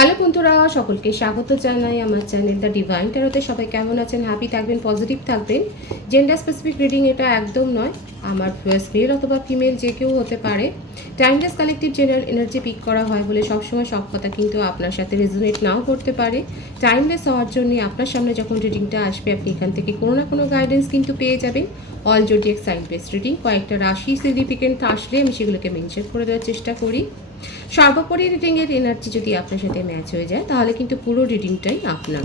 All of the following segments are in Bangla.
হ্যালো বন্ধুরা, সকলকে স্বাগত জানাই আমার চ্যানেল দ্য ডিভাইন ট্যারোতে। সবাই কেমন আছেন? হ্যাপি থাকবেন, পজিটিভ থাকবেন। জেন্ডার স্পেসিফিক রিডিং এটা একদম নয়। আমার ভয়েস মেল অথবা ফিমেল যে কেউ হতে পারে। Timeless collective general energy pick করা হয় বলে সবসময় সব কথা কিন্তু আপনার সাথে রেজোনেট নাও করতে পারে। টাইমলেস হওয়ার জন্য আপনার সামনে যখন রিডিংটা আসবে, আপনি এখান থেকে কোনো না কোনো গাইডেন্স কিন্তু পেয়ে যাবেন। All zodiac sign based reading, কয়েকটা রাশি সিগনিফিকেন্ট আসলে আমি সেগুলোকে মেনশন করে দেওয়ার চেষ্টা করি। সর্বোপরি রিডিংয়ের এনার্জি যদি আপনার সাথে ম্যাচ হয়ে যায় তাহলে কিন্তু পুরো রিডিংটাই আপনার।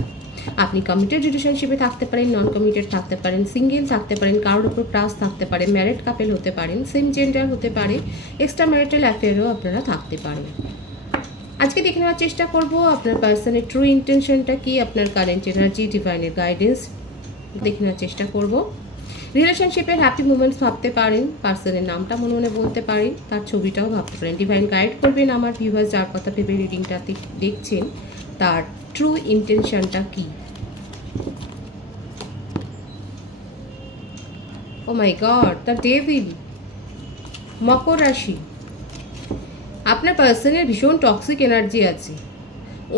আপনি কমিটেড রিলেশনশিপে থাকতে পারেন, নন কমিটেড থাকতে পারেন, সিঙ্গেল থাকতে পারেন, কারোর উপর ক্রাশ থাকতে পারে, ম্যারিড কাপেল হতে পারেন, সেম জেন্ডার হতে পারে, এক্সট্রা ম্যারিটাল অ্যাফেয়ারও আপনারা থাকতে পারেন। আজকে দেখে নেওয়ার চেষ্টা করব আপনার পার্সনের ট্রু ইন্টেনশনটা কি, আপনার কারেন্ট এনার্জি, ডিভাইনের গাইডেন্স দেখে নেওয়ার চেষ্টা করব। রিলেশনশিপের হ্যাপি মুমেন্টস ভাবতে পারেন, পার্সনের নামটা মনে মনে বলতে পারেন, তার ছবিটাও ভাবতে পারেন। ডিভাইন গাইড করবেন আমার ভিউয়ার্স যার কথা ভেবে রিডিংটা দেখছেন, তার ট্রু ইন্টেনশনটা কি। ও মাই গড, দ্য ডেভিল। মকর রাশি। আপনার পার্সনের ভীষণ টক্সিক এনার্জি আছে।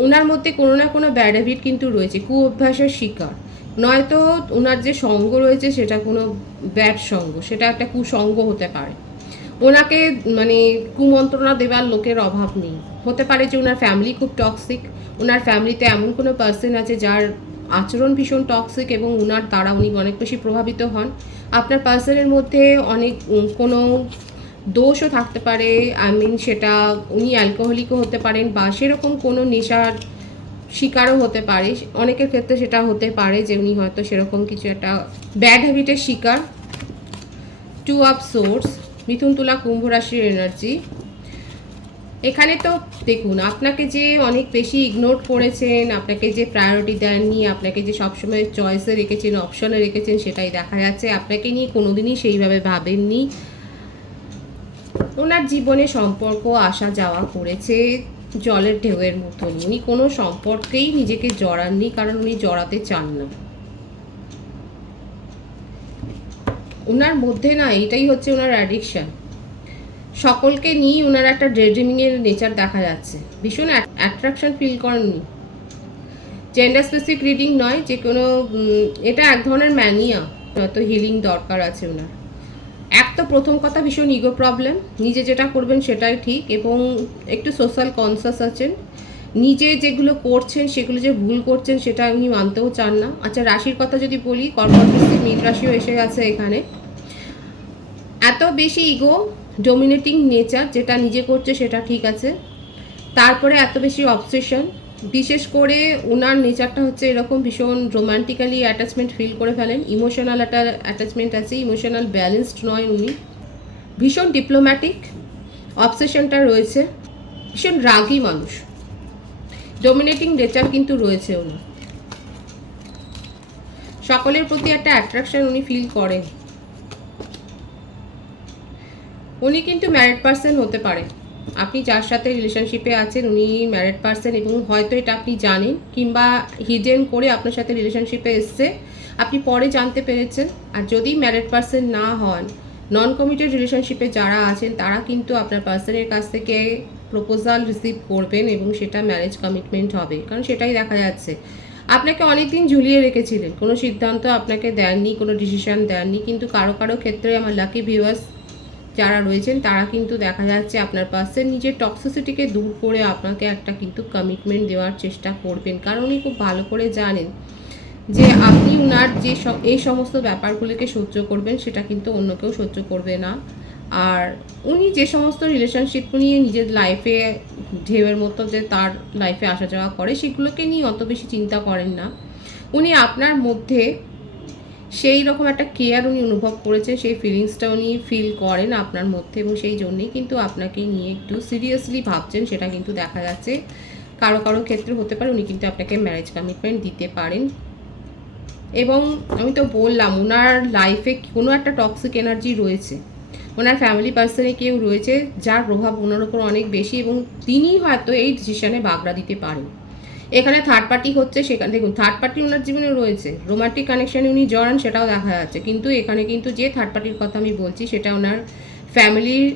ওনার মধ্যে কোনো না কোনো ব্যাড হ্যাবিট কিন্তু রয়েছে, কুঅভ্যাসের শিকার। নয়তো ওনার যে সঙ্গ রয়েছে সেটা কোনো ব্যাড সঙ্গ, সেটা একটা কুসঙ্গ হতে পারে। ওনাকে মানে কুমন্ত্রণা দেওয়ার লোকের অভাব নেই। হতে পারে যে ওনার ফ্যামিলি খুব টক্সিক, ওনার ফ্যামিলিতে এমন কোনো পার্সন আছে যার আচরণ ভীষণ টক্সিক এবং ওনার দ্বারা উনি অনেক বেশি প্রভাবিত হন। আপনার পার্সনের মধ্যে অনেক কোনো দোষও থাকতে পারে, সেটা উনি অ্যালকোহলিকও হতে পারেন বা সেরকম কোনো নেশার শিকারও হতে পারে। অনেকের ক্ষেত্রে সেটা হতে পারে যে উনি হয়তো সেরকম কিছু একটা ব্যাড হ্যাবিটের শিকার। টু অফ সোর্স, মিথুন তুলা কুম্ভ রাশির এনার্জি। এখানে তো দেখুন, আপনাকে যে অনেক বেশি ইগনোর করেছেন, আপনাকে যে প্রায়োরিটি দেননি, আপনাকে যে সবসময় চয়েসে রেখেছেন, অপশনে রেখেছেন, সেটাই দেখা যাচ্ছে। আপনাকে নিয়ে কোনোদিনই সেইভাবে ভাবেননি। ওনার জীবনে সম্পর্ক আসা যাওয়া করেছে জলের ঢেউয়ের মতন। উনি কোনো সম্পর্কেই নিজেকে জড়াননি, কারণ উনি জড়াতে চান না। ওনার মধ্যে না, এটাই হচ্ছে ওনার অ্যাডিকশান। সকলকে নিয়ে ওনার একটা ড্রেড্রিমিংয়ের নেচার দেখা যাচ্ছে, ভীষণ অ্যাট্রাকশন ফিল করেননি। জেন্ডার স্পেসিফিক রিডিং নয়, যে কোনো এটা এক ধরনের ম্যানিয়া, হয়তো হিলিং দরকার আছে ওনার। এক তো প্রথম কথা, ভীষণ ইগো প্রবলেম, নিজে যেটা করবেন সেটাই ঠিক, এবং একটু সোশ্যাল কনসাস আছেন। নিজে যেগুলো করছেন সেগুলো যে ভুল করছেন সেটা উনি মানতেও চান না। আচ্ছা, রাশির কথা যদি বলি, কর্কট রাশি, মীন রাশিও এসে গেছে এখানে। এত বেশি ইগো, ডোমিনেটিং নেচার, যেটা নিজে করছে সেটা ঠিক আছে, তারপরে এত বেশি অবসেশন। বিশেষ করে ওনার নেচারটা হচ্ছে এরকম, ভীষণ রোম্যান্টিক্যালি অ্যাটাচমেন্ট ফিল করে ফেলেন, ইমোশনাল একটা অ্যাটাচমেন্ট আছে, ইমোশনাল ব্যালেন্সড নয় উনি। ভীষণ ডিপ্লোম্যাটিক, অবসেশনটা রয়েছে, ভীষণ রাগী মানুষ, ডোমিনেটিং নেচার কিন্তু রয়েছে ওনার। সকলের প্রতি একটা অ্যাট্রাকশন উনি ফিল করেন। উনি কিন্তু ম্যারিড পার্সন হতে পারে। আপনি যার সাথে রিলেশনশিপে আছেন উনি ম্যারিড পার্সন, এবং হয়তো এটা আপনি জানেন, কিংবা হিডেন করে আপনার সাথে রিলেশনশিপে এসছে, আপনি পরে জানতে পেরেছেন। আর যদি ম্যারিড পার্সন না হন, নন কমিটেড রিলেশনশিপে যারা আছেন তারা কিন্তু আপনার পার্সনের কাছ থেকে প্রপোজাল রিসিভ করবেন এবং সেটা ম্যারেজ কমিটমেন্ট হবে, কারণ সেটাই দেখা যাচ্ছে। আপনাকে অনেক দিন ঝুলিয়ে রেখেছিলেন, কোনো সিদ্ধান্ত আপনাকে দেননি, কোনো ডিসিশন দেননি, কিন্তু কারো কারো ক্ষেত্রে আমার লাকি ভিউয়ার্স যারা রয়েছেন তারা কিন্তু দেখা যাচ্ছে আপনার পার্সন নিজের টক্সিসিটিকে দূর করে আপনাকে একটা কিন্তু কমিটমেন্ট দেওয়ার চেষ্টা করবেন, কারণ উনি খুব ভালো করে জানেন যে আপনি উনার যে এই সমস্ত ব্যাপারগুলোকে সহ্য করবেন সেটা কিন্তু অন্য কেউ সহ্য করবে না। আর উনি যে সমস্ত রিলেশনশিপ নিয়ে নিজের লাইফে ঢেউয়ের মতো যে তার লাইফে আসা যাওয়া করে, সেগুলোকে নিয়ে অত বেশি চিন্তা করেন না। উনি আপনার মধ্যে সেই রকম একটা কেয়ার উনি অনুভব করেছেন, সেই ফিলিংসটা উনি ফিল করেন আপনার মধ্যে, এবং সেই জন্যেই কিন্তু আপনাকে নিয়ে একটু সিরিয়াসলি ভাবছেন, সেটা কিন্তু দেখা যাচ্ছে। কারো কারো ক্ষেত্রে হতে পারে উনি কিন্তু আপনাকে ম্যারেজ কমিটমেন্ট দিতে পারেন। এবং আমি তো বললাম ওনার লাইফে কোনো একটা টক্সিক এনার্জি রয়েছে, ওনার ফ্যামিলি পার্সনে কেউ রয়েছে যার প্রভাব ওনার উপর অনেক বেশি, এবং তিনি হয়তো এই ডিসিশনে বাগড়া দিতে পারেন। এখানে থার্ড পার্টি হচ্ছে, সেখানে দেখুন থার্ড পার্টি ওনার জীবনে রয়েছে, রোমান্টিক কানেকশানে উনি জড়ান সেটাও দেখা যাচ্ছে, কিন্তু এখানে কিন্তু যে থার্ড পার্টির কথা আমি বলছি সেটা ওনার ফ্যামিলির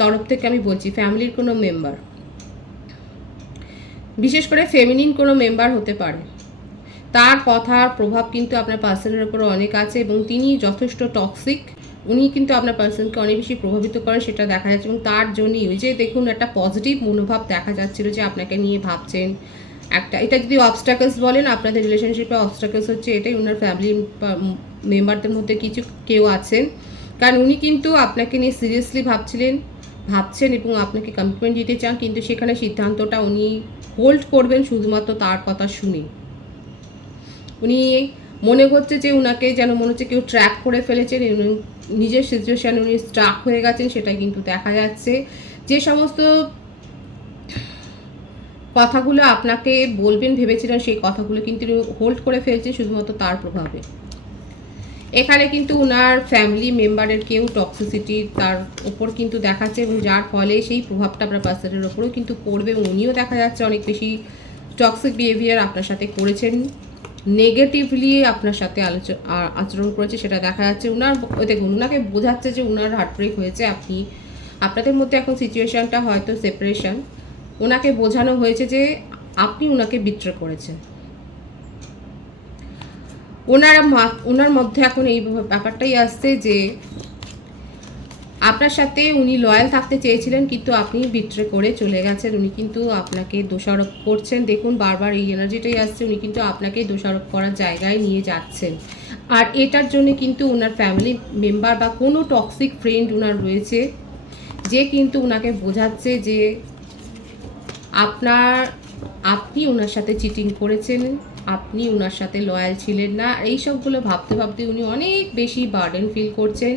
তরফ থেকে আমি বলছি, ফ্যামিলির কোনো মেম্বার। বিশেষ করে ফেমিনিন কোনো মেম্বার হতে পারে, তার কথার প্রভাব কিন্তু আপনার পার্সনের উপর অনেক আছে এবং তিনি যথেষ্ট টক্সিক। উনি কিন্তু আপনার পার্সনকে অনেক বেশি প্রভাবিত করেন, সেটা দেখা যাচ্ছে। এবং তার জন্যই ওই যে দেখুন একটা পজিটিভ মনোভাব দেখা যাচ্ছিল যে আপনাকে নিয়ে ভাবছেন। একটা এটা যদি অবস্টাকলস বলেন, আপনাদের রিলেশনশিপে অবস্টাকলস হচ্ছে এটাই, ওনার ফ্যামিলি মেম্বারদের মধ্যে কিছু কেউ আছেন, কারণ উনি কিন্তু আপনাকে নিয়ে সিরিয়াসলি ভাবছেন এবং আপনাকে কমিটমেন্ট দিতে চান, কিন্তু সেখানে সিদ্ধান্তটা উনি হোল্ড করবেন শুধুমাত্র তার কথা শুনে। উনি মনে হচ্ছে যে উনাকে যেন মনে হচ্ছে কেউ ট্র্যাপ করে ফেলেছেন, নিজের সিচুয়েশানে উনি স্টাক হয়ে গেছেন, সেটাই কিন্তু দেখা যাচ্ছে। যে সমস্ত কথাগুলো আপনাকে বলবেন ভেবেছিলেন, সেই কথাগুলো কিন্তু হোল্ড করে ফেলছে শুধুমাত্র তার প্রভাবে। এখানে কিন্তু ওনার ফ্যামিলি মেম্বারের কেউ টক্সিসিটি তার ওপর কিন্তু দেখাচ্ছে এবং যার ফলে সেই প্রভাবটা আপনার পার্সনের ওপরেও কিন্তু পড়বে এবং উনিও দেখা যাচ্ছে অনেক বেশি টক্সিক বিহেভিয়ার আপনার সাথে করেছেন, নেগেটিভলি আপনার সাথে আচরণ করেছে, সেটা দেখা যাচ্ছে। দেখুন ওনাকে বোঝাচ্ছে যে ওনার হার্টব্রেক হয়েছে, আপনাদের মধ্যে এখন সিচুয়েশানটা হয়তো সেপারেশন। ওনাকে বোঝানো হয়েছে যে আপনি ওনাকে বিট্রে করেছেন। ওনার মধ্যে এখন এই ব্যাপারটাই আসছে যে আপনার সাথে উনি লয়াল থাকতে চেয়েছিলেন, কিন্তু আপনি বিট্রে করে চলে গেছেন। উনি কিন্তু আপনাকে দোষারোপ করছেন। দেখুন বারবার এই এনার্জিটাই আসছে, উনি কিন্তু আপনাকে দোষারোপ করার জায়গায় নিয়ে যাচ্ছেন। আর এটার জন্য কিন্তু ওনার ফ্যামিলি মেম্বার বা কোনো টক্সিক ফ্রেন্ড ওনার রয়েছে, যে কিন্তু ওনাকে বোঝাচ্ছে যে আপনি ওনার সাথে চিটিং করেছেন, আপনি ওনার সাথে লয়াল ছিলেন না। এইসবগুলো ভাবতে ভাবতে উনি অনেক বেশি বার্ডেন ফিল করছেন।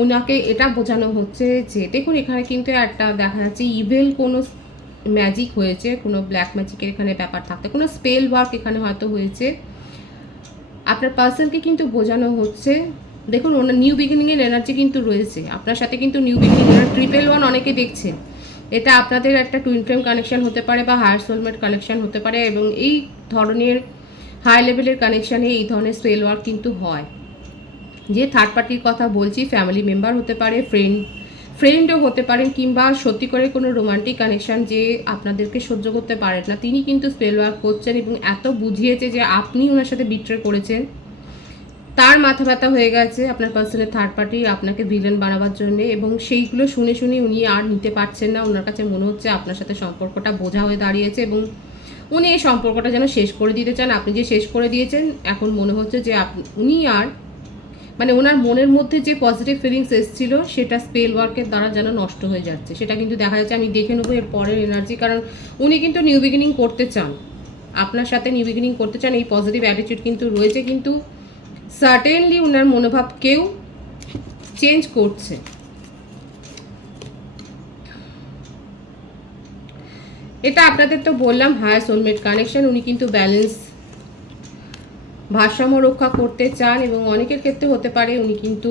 ওনাকে এটা বোঝানো হচ্ছে যে দেখুন এখানে কিন্তু একটা দেখা যাচ্ছে ইভেল কোনো ম্যাজিক হয়েছে, কোনো ব্ল্যাক ম্যাজিকের এখানে ব্যাপার থাকতে, কোনো স্পেল ওয়ার্ক এখানে হয়তো হয়েছে। আপনার পার্সনকে কিন্তু বোঝানো হচ্ছে, দেখুন ওনার নিউ বিগিনিংয়ের এনার্জি কিন্তু রয়েছে আপনার সাথে, কিন্তু নিউ বিগিনিং ট্রিপল ওয়ান অনেকে দেখছেন। এটা আপনাদের একটা টুইন ফ্লেম কানেকশন হতে পারে বা হায়ার সোলমেট কানেকশন হতে পারে, এবং এই ধরনের হাই লেভেলের কানেকশানে এই ধরনের স্পেল ওয়ার্ক কিন্তু হয়। যে থার্ড পার্টির কথা বলছি, ফ্যামিলি মেম্বার হতে পারে, ফ্রেন্ডও হতে পারেন, কিংবা সত্যি করে কোনো রোমান্টিক কানেকশান যে আপনাদেরকে সহ্য করতে পারেন না, তিনি কিন্তু স্পেল ওয়ার্ক করছেন এবং এত বুঝিয়েছে যে আপনি ওনার সাথে বিট্রে করেছেন। তার মাথা ব্যথা হয়ে গেছে আপনার পার্সনের থার্ড পার্টি আপনাকে ভিলেন বানাবার জন্যে, এবং সেইগুলো শুনে শুনে উনি আর নিতে পারছেন না। ওনার কাছে মনে হচ্ছে আপনার সাথে সম্পর্কটা বোঝা হয়ে দাঁড়িয়েছে এবং উনি এই সম্পর্কটা যেন শেষ করে দিতে চান। আপনি যে শেষ করে দিয়েছেন, এখন মনে হচ্ছে যে উনি আর মানে ওনার মনের মধ্যে যে পজিটিভ ফিলিংস এসেছিল সেটা স্পেল ওয়ার্কের দ্বারা যেন নষ্ট হয়ে যাচ্ছে, সেটা কিন্তু দেখা যাচ্ছে। আমি দেখে নেবো এর পরের এনার্জি, কারণ উনি কিন্তু নিউ বিগিনিং করতে চান, আপনার সাথে নিউ বিগিনিং করতে চান, এই পজিটিভ অ্যাটিটিউড কিন্তু রয়েছে, কিন্তু সার্টেনলি ওনার মনোভাব কেউ চেঞ্জ করছে। এটা আপনাদের তো বললাম হায়ার সোলমেট কানেকশন। উনি কিন্তু ব্যালেন্স ভারসাম্য রক্ষা করতে চান, এবং অনেকের ক্ষেত্রে হতে পারে উনি কিন্তু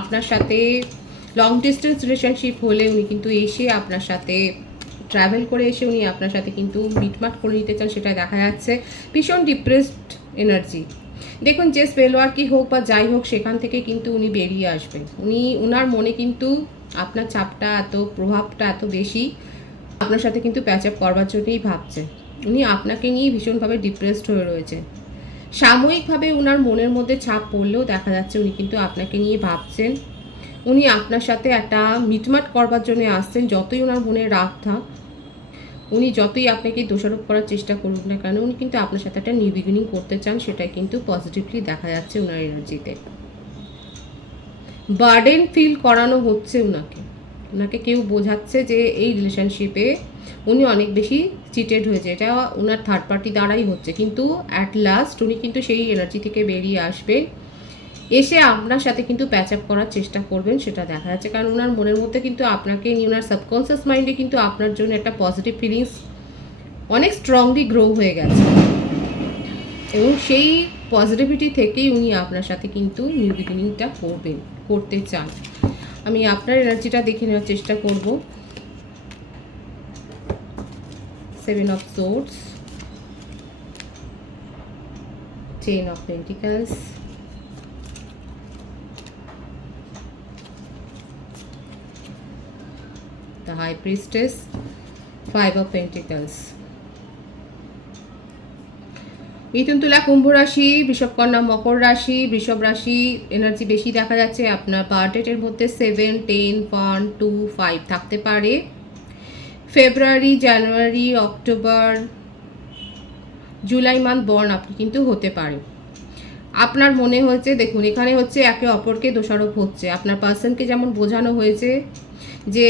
আপনার সাথে লং ডিস্টেন্স রিলেশনশিপ হলে উনি কিন্তু এসে আপনার সাথে ট্রাভেল করে এসে উনি আপনার সাথে কিন্তু মিটমাট করে নিতে চান, সেটা দেখা যাচ্ছে। ভীষণ ডিপ্রেসড এনার্জি। দেখুন যে স্পেল ওয়ার্কই হোক বা যাই হোক, সেখান থেকে কিন্তু উনি বেরিয়ে আসবেন। ওনার মনে কিন্তু আপনার চাপটা প্রভাবটা এত বেশি, আপনার সাথে কিন্তু প্যাচ আপ করবার জন্যই ভাবছে। উনি আপনাকে নিয়ে ভীষণভাবে ডিপ্রেসড হয়ে রয়েছে। সাময়িকভাবে ওনার মনের মধ্যে ছাপ পড়লেও দেখা যাচ্ছে উনি কিন্তু আপনাকে নিয়ে ভাবছেন। উনি আপনার সাথে একটা মিটমাট করবার জন্য আসছেন, যতই ওনার মনে রাগ থাক, উনি যতই আপনাকে দোষারোপ করার চেষ্টা করুন না কেন, উনি কিন্তু আপনার সাথে একটা নিউ বিগিনিং করতে চান, সেটাই কিন্তু পজিটিভলি দেখা যাচ্ছে ওনার এনার্জিতে। বার্ডেন ফিল করানো হচ্ছে ওনাকে কেউ বোঝাচ্ছে যে এই রিলেশনশিপে উনি অনেক বেশি চিটেড হয়েছে, এটা ওনার থার্ড পার্টি দ্বারাই হচ্ছে, কিন্তু অ্যাট লাস্ট উনি কিন্তু সেই এনার্জি থেকে বেরিয়ে আসবেন, এসে আপনার সাথে কিন্তু প্যাচ আপ করার চেষ্টা করবেন, সেটা দেখা যাচ্ছে। কারণ ওনার মনের মধ্যে কিন্তু আপনাকে নিয়ে, ওনার সাবকনসিয়াস মাইন্ডে কিন্তু আপনার জন্য একটা পজিটিভ ফিলিংস অনেক স্ট্রংলি গ্রো হয়ে গেছে, এবং সেই পজিটিভিটি থেকেই উনি আপনার সাথে কিন্তু নিউ বিগিনিংটা করতে চান। আমি আপনার এনার্জিটা দেখে নেওয়ার চেষ্টা করব। 7 of Swords, 10 of Pentacles, the High Priestess, 5 of Pentacles. মিথুন, তুলা, কুম্ভ রাশি, বৃষভ, কন্যা, মকর রাশি। বৃষভ রাশি এনার্জি বেশি দেখা যাচ্ছে। আপনার বার্থ ডেটের মধ্যে 7, 10, 1, 2, 5 থাকতে পারে। ফেব্রুয়ারি, জানুয়ারি, অক্টোবর, জুলাই মান্থ বর্ন আপনি কিন্তু হতে পারে। আপনার মনে হচ্ছে, দেখুন এখানে হচ্ছে একে অপরকে দোষারোপ হচ্ছে। আপনার পার্সনকে যেমন বোঝানো হয়েছে যে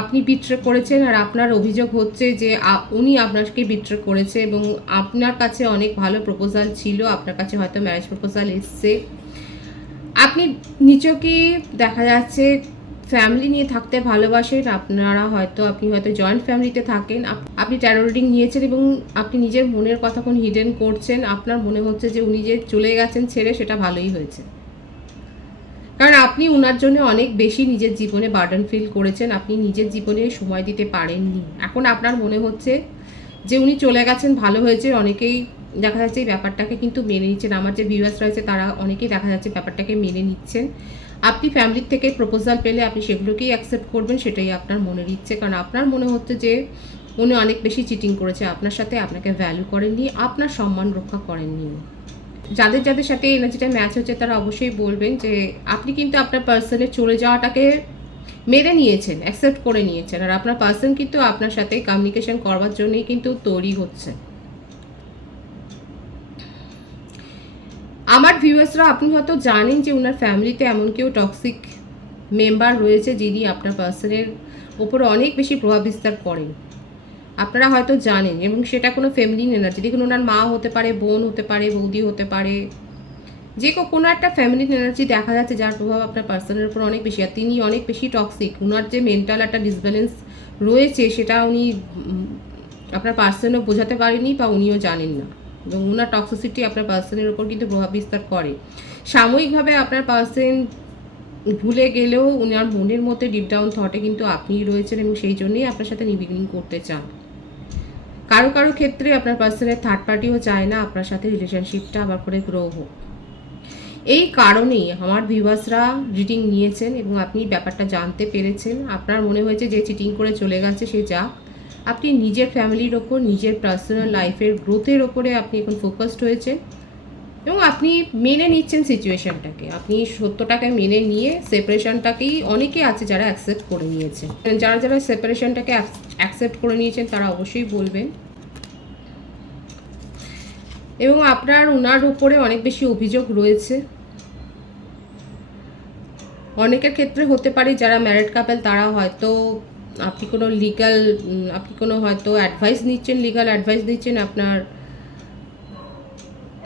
আপনি বিট্রে করেছেন, আর আপনার অভিযোগ হচ্ছে যে উনি আপনাকে বিট্রে করেছে এবং আপনার কাছে অনেক ভালো প্রপোজাল ছিল, আপনার কাছে হয়তো ম্যারেজ প্রপোজাল এসছে। আপনি নিজেকে দেখা যাচ্ছে ফ্যামিলি নিয়ে থাকতে ভালোবাসেন। আপনি হয়তো জয়েন্ট ফ্যামিলিতে থাকেন। আপনি ট্যারো রিডিং নিয়েছেন এবং আপনি নিজের মনের কথা কোন হিডেন করছেন। আপনার মনে হচ্ছে যে উনি যে চলে গেছেন ছেড়ে, সেটা ভালোই হয়েছে, কারণ আপনি ওনার জন্য অনেক বেশি নিজের জীবনে বার্ডেন ফিল করেছেন। আপনি নিজের জীবনে সময় দিতে পারেননি। এখন আপনার মনে হচ্ছে যে উনি চলে গেছেন, ভালো হয়েছে। অনেকেই দেখা যাচ্ছে এই ব্যাপারটাকে কিন্তু মেনে নিচ্ছেন। আমার যে ভিউয়ার্স রয়েছে তারা অনেকেই দেখা যাচ্ছে ব্যাপারটাকে মেনে নিচ্ছেন। আপনি ফ্যামিলির থেকে প্রপোজাল পেলে আপনি সেগুলোকেই অ্যাকসেপ্ট করবেন, সেটাই আপনার মনের ইচ্ছে। কারণ আপনার মনে হচ্ছে যে উনি অনেক বেশি চিটিং করেছে আপনার সাথে, আপনাকে ভ্যালু করেননি, আপনার সম্মান রক্ষা করেননি। যাদের যাদের সাথে এনার্জিটা ম্যাচ হচ্ছে তারা অবশ্যই বলবেন যে আপনি কিন্তু আপনার পার্সনের চলে যাওয়াটাকে মেনে নিয়েছেন, অ্যাকসেপ্ট করে নিয়েছেন, আর আপনার পার্সন কিন্তু আপনার সাথে কমিউনিকেশন করবার জন্যই কিন্তু তৈরি হচ্ছে। আমার ভিউয়ার্সরা, আপনি হয়তো জানেন যে ওনার ফ্যামিলিতে এমন কেউ টক্সিক মেম্বার রয়েছে যিনি আপনার পার্সনের ওপরে অনেক বেশি প্রভাব বিস্তার করেন। আপনারা হয়তো জানেন, এবং সেটা কোনো ফ্যামিলি এনার্জি। দেখুন, ওনার মা হতে পারে, বোন হতে পারে, বৌদি হতে পারে, যে কোনো একটা ফ্যামিলি এনার্জি দেখা যাচ্ছে যার প্রভাব আপনার পার্সনের উপর অনেক বেশি। আর তিনি অনেক বেশি টক্সিক। ওনার যে মেন্টাল একটা ডিসব্যালেন্স রয়েছে সেটা উনি আপনার পার্সনও বোঝাতে পারেনি বা উনিও জানেন না, এবং ওনার টক্সিসিটি আপনার পার্সনের উপর কিন্তু প্রভাব বিস্তার করে। সাময়িকভাবে আপনার পার্সন ভুলে গেলেও ওনার মনের মধ্যে ডিপ ডাউন থটে কিন্তু আপনিই রয়েছেন, এবং সেই জন্যই আপনার সাথে নিবিঘ্ন করতে চান। কারো কারো ক্ষেত্রে আপনার পার্সনের থার্ড পার্টিও চায় না আপনার সাথে রিলেশনশিপটা আবার করে গ্রো হোক। এই কারণেই আমার ভিউয়ার্সরা রিডিং নিয়েছেন এবং আপনি ব্যাপারটা জানতে পেরেছেন। আপনার মনে হয়েছে যে চিটিং করে চলে গেছে সে যাক, আপনি নিজের ফ্যামিলির ওপর, নিজের পার্সোনাল লাইফের গ্রোথের ওপরে আপনি এখন ফোকাসড হয়েছেন, এবং আপনি মেনে নিচ্ছেন সিচুয়েশনটাকে। আপনি সত্যটাকে মেনে নিয়ে সেপারেশনটাকেই, অনেকে আছে যারা অ্যাকসেপ্ট করে নিয়েছে। যারা যারা সেপারেশনটাকে অ্যাকসেপ্ট করে নিয়েছেন তারা অবশ্যই বলবেন। এবং আপনার ওনার উপরে অনেক বেশি অভিযোগ রয়েছে। অনেকের ক্ষেত্রে হতে পারে যারা ম্যারিড কাপল তারা হয়তো আপনি কোনো হয়তো অ্যাডভাইস নিচ্ছেন, লিগাল অ্যাডভাইস দিচ্ছেন আপনার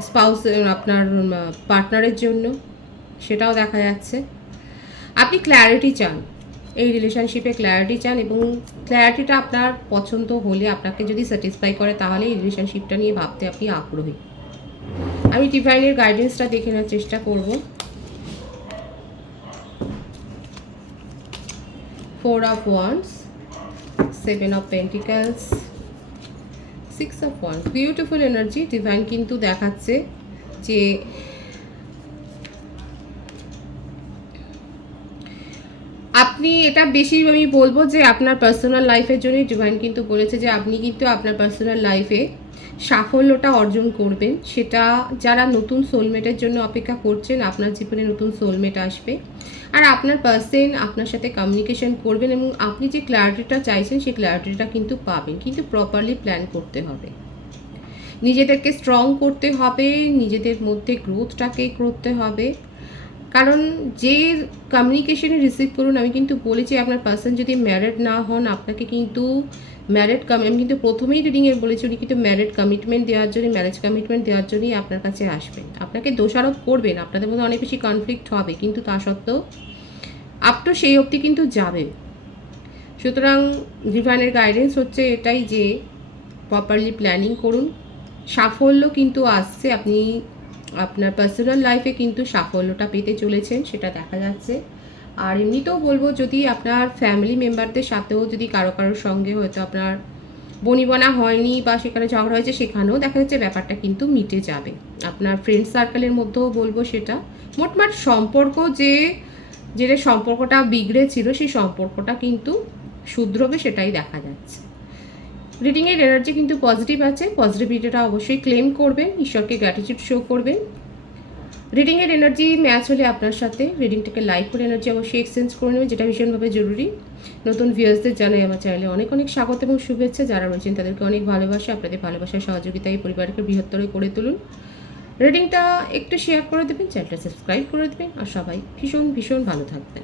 স্পাউস, আপনার পার্টনারের জন্য, সেটাও দেখা যাচ্ছে। আপনি ক্ল্যারিটি চান, এই রিলেশনশিপে ক্ল্যারিটি চান, এবং ক্ল্যারিটিটা আপনার পছন্দ হলে, আপনাকে যদি স্যাটিসফাই করে, তাহলে এই রিলেশনশিপটা নিয়ে ভাবতে আপনি আগ্রহী। আমি ডিভাইনের গাইডেন্সটা দেখে নেওয়ার চেষ্টা করব। 4 of Wands, 7 of Pentacles, 6 of Wands, beautiful energy. Divine কিন্তু দেখাচ্ছে যে আপনি, এটা বেশি আমি বলবো যে আপনার পার্সোনাল লাইফের জন্যই ডিভাইন কিন্তু বলেছে যে আপনি কিন্তু আপনার পার্সোনাল লাইফে সাফল্যটা অর্জন করবেন। সেটা যারা নতুন সোলমেটের জন্য অপেক্ষা করছেন, আপনার জীবনে নতুন সোলমেট আসবে, আর আপনার পার্সন আপনার সাথে কমিউনিকেশন করবেন, এবং আপনি যে ক্ল্যারিটিটা চাইছেন সেই ক্ল্যারিটিটা কিন্তু পাবেন। কিন্তু প্রপারলি প্ল্যান করতে হবে, নিজেদেরকে স্ট্রং করতে হবে, নিজেদের মধ্যে গ্রোথটাকে করতে হবে। কারণ যে কমিউনিকেশনে রিসিভ করুন, আমি কিন্তু বলেছি আপনার পার্সন যদি ম্যারিড না হন, আপনাকে কিন্তু আমি কিন্তু প্রথমেই রিডিংয়ে বলেছি উনি কিন্তু ম্যারিড কমিটমেন্ট দেওয়ার জন্য, ম্যারেজ কমিটমেন্ট দেওয়ার জন্যই আপনার কাছে আসবেন। আপনাকে দোষারোপ করবেন, আপনাদের মধ্যে অনেক বেশি কনফ্লিক্ট হবে, কিন্তু তা সত্ত্বেও আপ টু সেই অবধি কিন্তু যাবে। সুতরাং ডিভাইনের গাইডেন্স হচ্ছে এটাই যে প্রপারলি প্ল্যানিং করুন, সাফল্য কিন্তু আসছে। আপনি আপনার পার্সোনাল লাইফে কিন্তু সাফল্যটা পেতে চলেছেন, সেটা দেখা যাচ্ছে। আর এমনিতেও বলবো, যদি আপনার ফ্যামিলি মেম্বারদের সাথেও যদি কারোর সঙ্গে হয়তো আপনার বনিবনা হয়নি বা সেখানে ঝগড়া হয়েছে, সেখানেও দেখা যাচ্ছে ব্যাপারটা কিন্তু মিটে যাবে। আপনার ফ্রেন্ড সার্কেলের মধ্যেও বলবো সেটা মোটমাট সম্পর্ক, যে সম্পর্কটা বিগড়ে ছিল সেই সম্পর্কটা কিন্তু শুধরবে, সেটাই দেখা যাচ্ছে। রিডিংয়ের এনার্জি কিন্তু পজিটিভ আছে। পজিটিভিটিটা অবশ্যই ক্লেম করবেন, ঈশ্বরকে গ্র্যাটিটিউড শো করবেন। রিডিংয়ের এনার্জি ম্যাচ হলে আপনার সাথে রিডিংটাকে লাইক করে এনার্জি অবশ্যই এক্সচেঞ্জ করে নেবেন, যেটা ভীষণভাবে জরুরি। নতুন ভিউয়ার্সদের জানাই আমার চ্যানেলে অনেক অনেক স্বাগত এবং শুভেচ্ছা। যারা রয়েছেন তাদেরকে অনেক ভালোবাসা। আপনাদের ভালোবাসার সহযোগিতা এই পরিবারকে বৃহত্তর করে তুলুন। রিডিংটা একটু শেয়ার করে দেবেন, চ্যানেলটা সাবস্ক্রাইব করে দেবেন, আর সবাই ভীষণ ভীষণ ভালো থাকবেন।